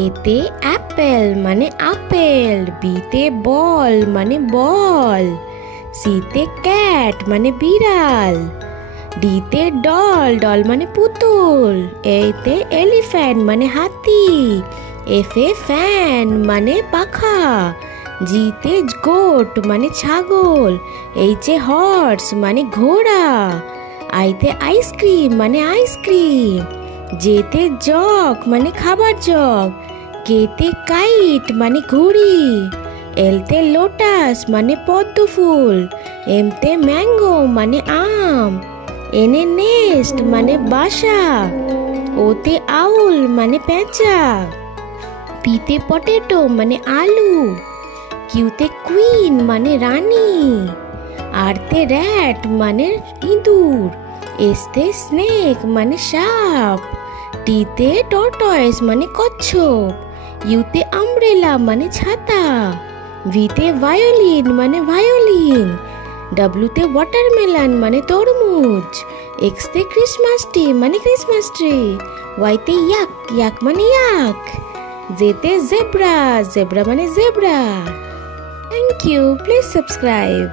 এতে অ্যাপেল মানে আপেল, বিতে বল মানে বল, সিতে ক্যাট মানে বিড়াল, ডিতে ডল ডল মানে পুতুল, এতে এলিফ্যান্ট মানে হাতি, এফে ফ্যান মানে পাখা, জিতে গোট মানে ছাগল, এইচে হর্স মানে ঘোড়া, আইতে আইসক্রিম মানে আইসক্রিম, যেতে জগ মানে খাবার জগ, কেতে কাইট মানে ঘুড়ি, এলতে লোটাস মানে পদ্ম ফুল, এমতে ম্যাঙ্গো মানে আম, এনে নেস্ট মানে বাসা, ওতে আউল মানে পেঁচা, পিতে পটেটো মানে আলু, কিউতে কুইন মানে রানী, আরতে র্যাট মানে ইঁদুর, এসতে স্নেক মানে সাপ, টিতে টর্টয়েস মানে কচ্ছপ, ইউতে আমব্রেলা মানে ছাতা, ভিতে ভায়োলিন মানে ভায়োলিন, ডাব্লুতে ওয়াটারমেলন মানে তরমুজ, এক্সতে ক্রিসমাস ট্রি মানে ক্রিসমাস ট্রি, ওয়াইতে ইয়াক ইয়াক মানে ইয়াক, জেতে জেব্রা জেব্রা মানে zebra. Thank you, please subscribe.